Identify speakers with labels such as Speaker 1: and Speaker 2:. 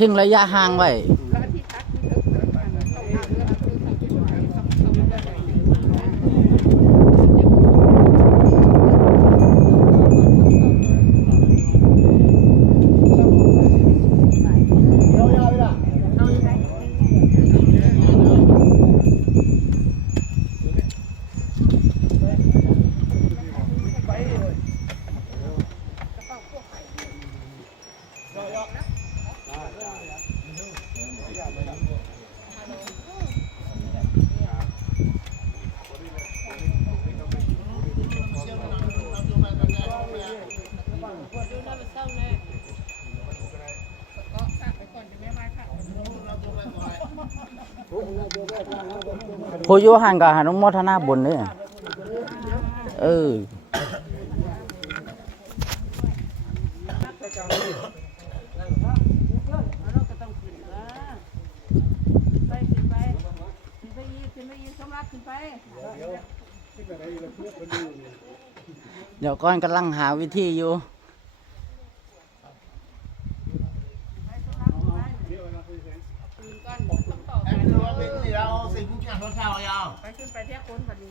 Speaker 1: ทิ้งระยะห่างไว้
Speaker 2: แล้วที่พักที่เธอเกิดมันต้องเอาเรือเอาคือสักที่ไหนต้องต้องเรือไหน
Speaker 1: ผู้อยู่ห่างกับหานุโมทนาบุญเน
Speaker 2: ไปขึ้นไปอีกขึ้นไปอีกสมรักขึ้นไป
Speaker 1: เดี๋ยวก่อนกำลังหาวิธีอยู่
Speaker 3: เราสิ่งที่เราเช่าเอา
Speaker 2: ไปขึ้นไปเที่ยวคนพอดี